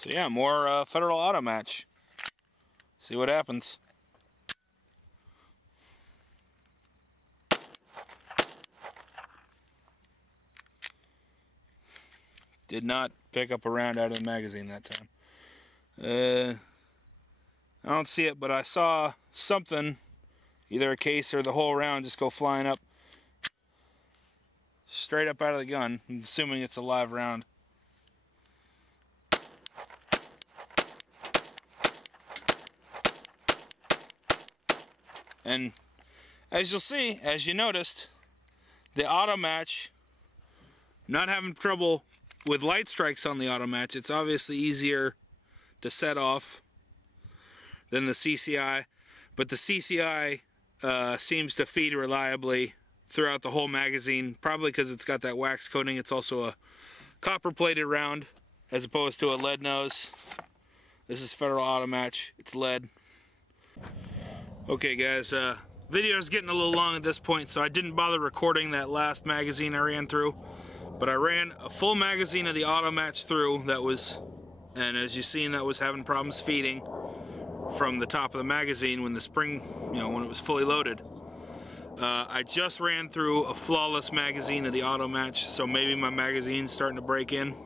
So yeah, more Federal Auto Match. See what happens. Did not pick up a round out of the magazine that time. I don't see it, but I saw something, either a case or the whole round, just go flying up. Straight up out of the gun. I'm assuming it's a live round. And as you'll see, as you noticed, the auto match, not having trouble with light strikes on the auto match. It's obviously easier to set off than the CCI, but the CCI seems to feed reliably throughout the whole magazine, probably because it's got that wax coating. It's also a copper plated round as opposed to a lead nose. This is Federal Auto Match. It's lead. Okay guys, video's getting a little long at this point, so I didn't bother recording that last magazine I ran through, but I ran a full magazine of the auto match through that was, and as you've seen, that was having problems feeding from the top of the magazine when the spring, when it was fully loaded. I just ran through a flawless magazine of the auto match, so maybe my magazine's starting to break in,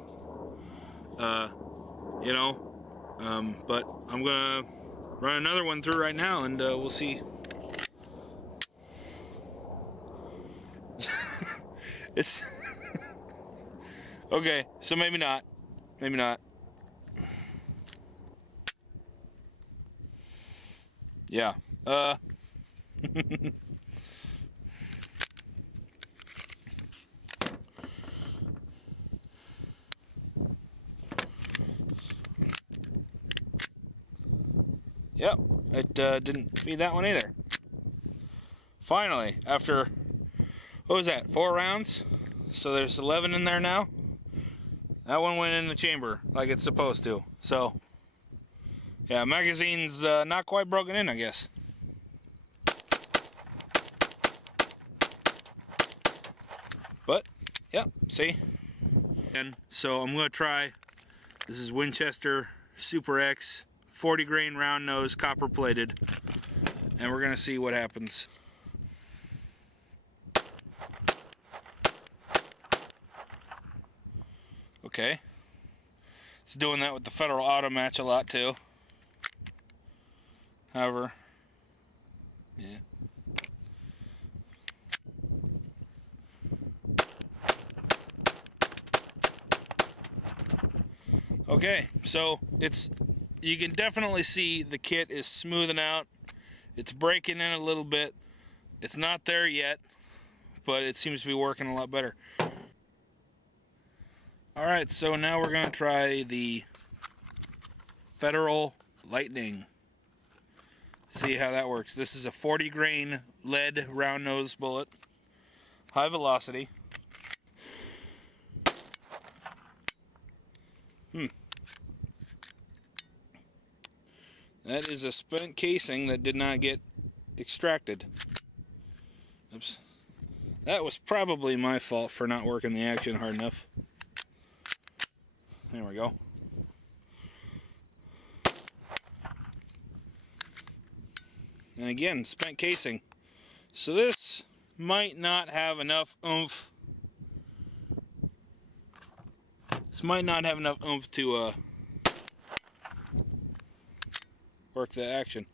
but I'm gonna run another one through right now, and we'll see. It's okay, so maybe not. Maybe not. Yeah. Yep, it didn't feed that one either. Finally, after, what was that, 4 rounds? So there's 11 in there now. That one went in the chamber like it's supposed to. So, yeah, magazine's not quite broken in, I guess. But, yeah, see? And so I'm going to try, this is Winchester Super X40 grain round nose, copper plated, and we're going to see what happens. Okay, it's doing that with the Federal Auto Match a lot too. However, yeah. Okay, so you can definitely see the kit is smoothing out. It's breaking in a little bit. It's not there yet, but it seems to be working a lot better. Alright, so now we're going to try the Federal Lightning. See how that works. This is a 40 grain lead round nose bullet. High velocity. That is a spent casing that did not get extracted. Oops. That was probably my fault for not working the action hard enough. There we go. And again, spent casing. So this might not have enough oomph. This might not have enough oomph to work the action.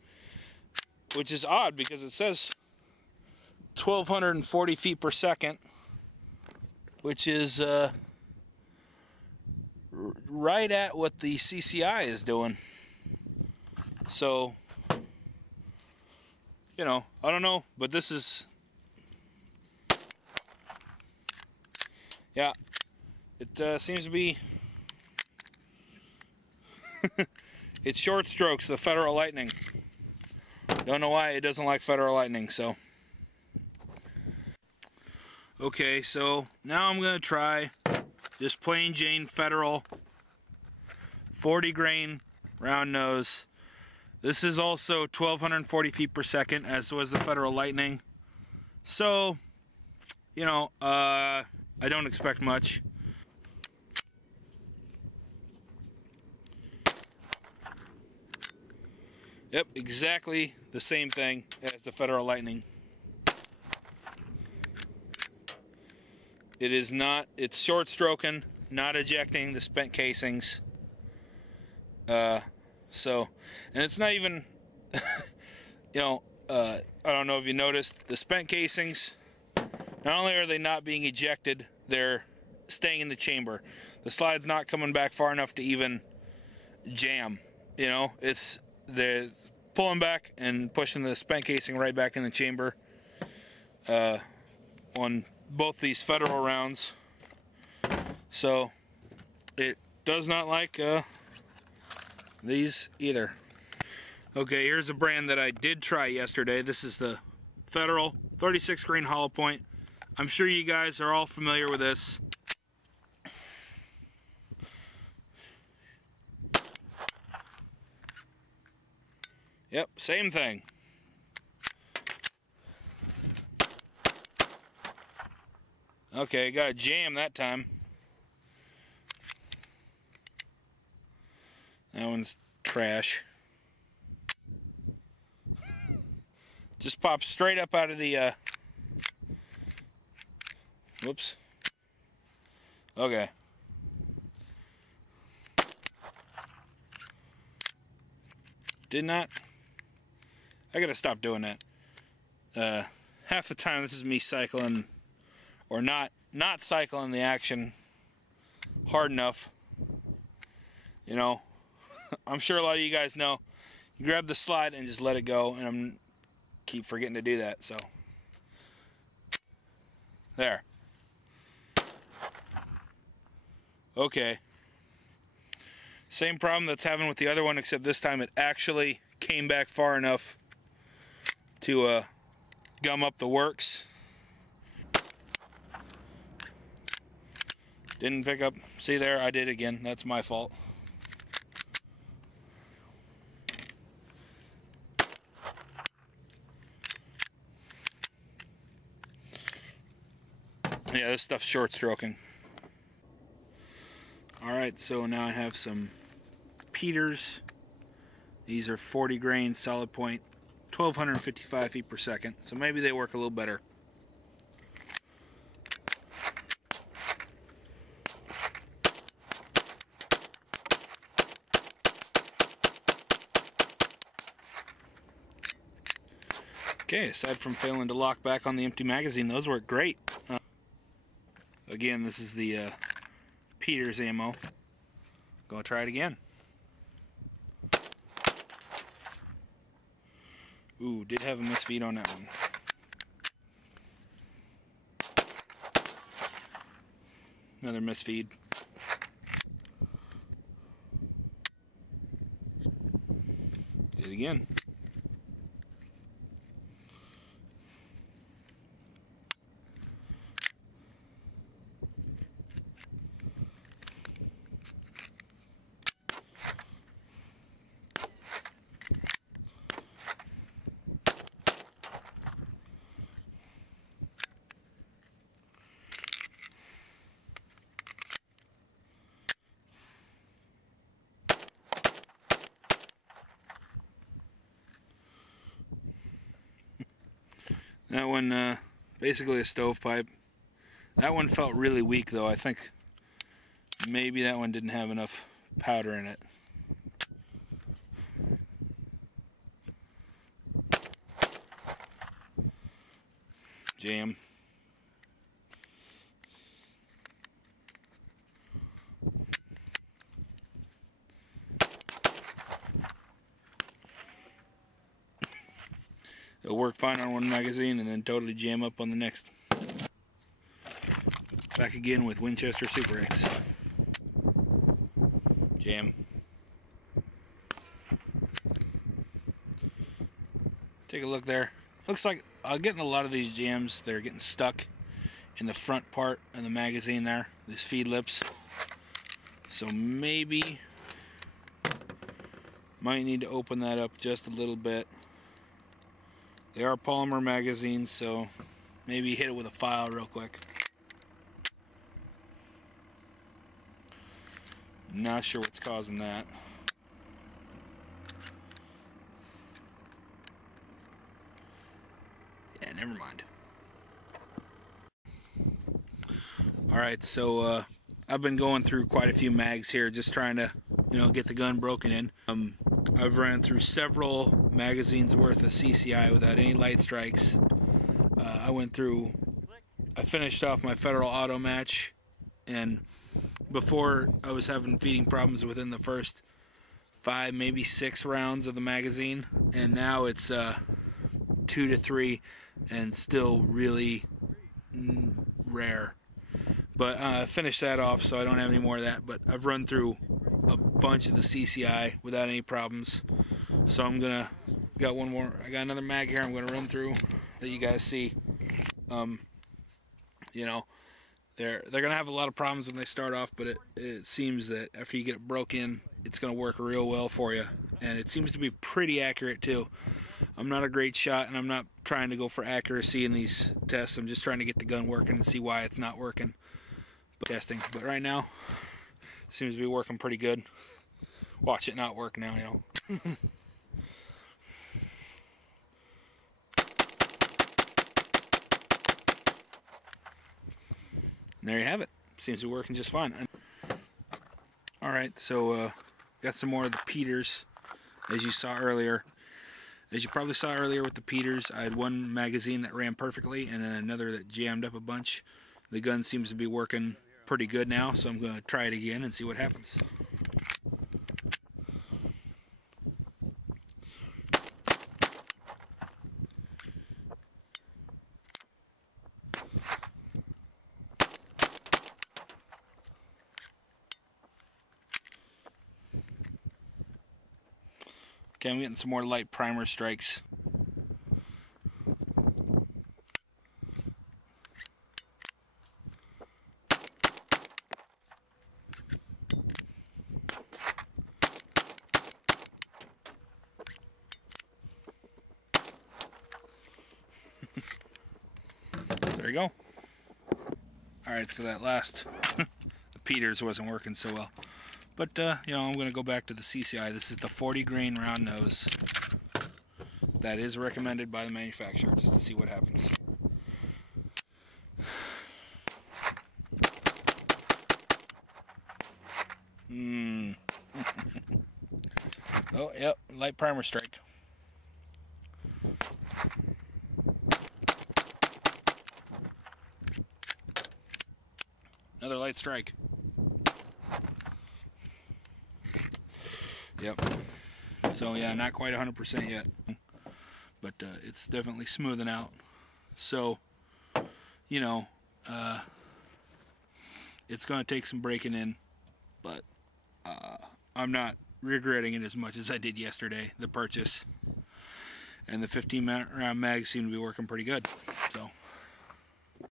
Which is odd because it says 1,240 feet per second, which is right at what the CCI is doing. So, I don't know, but this is, yeah, it seems to be, it's short strokes, the Federal Lightning. Don't know why it doesn't like Federal Lightning, so. Okay, so now I'm going to try just plain Jane Federal 40 grain round nose. This is also 1,240 feet per second, as was the Federal Lightning. So, I don't expect much. Yep, exactly the same thing as the Federal Lightning. It is not, it's short stroking, not ejecting the spent casings. So, and it's not even, you know, I don't know if you noticed, the spent casings, not only are they not being ejected, they're staying in the chamber. The slide's not coming back far enough to even jam. You know, it's pulling back and pushing the spent casing right back in the chamber on both these Federal rounds. So it does not like these either. Okay, here's a brand that I did try yesterday. This is the Federal 36 grain hollow point. I'm sure you guys are all familiar with this. Yep, same thing. Okay, got a jam that time. That one's trash. Just pops straight up out of the, whoops. Okay. Did not. I gotta stop doing that. Half the time this is me cycling, or not cycling the action hard enough. You know, I'm sure a lot of you guys know, you grab the slide and just let it go, and I'm keep forgetting to do that, so. There. Okay. Same problem that's having with the other one, except this time it actually came back far enough to gum up the works. Didn't pick up. See there, I did again. That's my fault. Yeah, this stuff's short stroking. Alright, so now I have some Peters. These are 40 grain solid point, 1255 feet per second. So maybe they work a little better. Okay, aside from failing to lock back on the empty magazine, those work great. Again, this is the Peters ammo. Gonna try it again. Ooh, did have a misfeed on that one. Another misfeed. Did it again. That one, basically a stovepipe. That one felt really weak though. I think maybe that one didn't have enough powder in it. Jam. It'll work fine on one magazine and then totally jam up on the next. Back again with Winchester Super X. Jam. Take a look there. Looks like I'm getting a lot of these jams. They're getting stuck in the front part of the magazine there, these feed lips. So maybe might need to open that up just a little bit. They are polymer magazines, so maybe hit it with a file real quick. Not sure what's causing that. never mind. Alright, so I've been going through quite a few mags here, just trying to, get the gun broken in. I've ran through several magazines worth of CCI without any light strikes. I finished off my Federal Auto match, and before I was having feeding problems within the first 5, maybe 6 rounds of the magazine, and now it's 2 to 3 and still really rare. But I finished that off, so I don't have any more of that. But I've run through a bunch of the CCI without any problems. So I got one more. I got another mag here I'm gonna run through that you guys see. They're gonna have a lot of problems when they start off, but it seems that after you get it broke in, it's gonna work real well for you, and it seems to be pretty accurate too. I'm not a great shot, and I'm not trying to go for accuracy in these tests. I'm just trying to get the gun working and see why it's not working. But right now, it seems to be working pretty good. Watch it not work now, And there you have it. Seems to be working just fine. Alright, so got some more of the Peters, as you saw earlier. As you probably saw earlier with the Peters, I had one magazine that ran perfectly and then another that jammed up a bunch. The gun seems to be working pretty good now, so I'm going to try it again and see what happens. Okay, I'm getting some more light primer strikes. There you go. Alright, so that last the Peters wasn't working so well. But, I'm going to go back to the CCI. This is the 40 grain round nose. That is recommended by the manufacturer, just to see what happens. Oh, yep, light primer strike. Another light strike. Yep. So yeah, not quite 100% yet, but it's definitely smoothing out. So, it's going to take some breaking in, but I'm not regretting it as much as I did yesterday. The purchase and the 15 round mag seem to be working pretty good. So.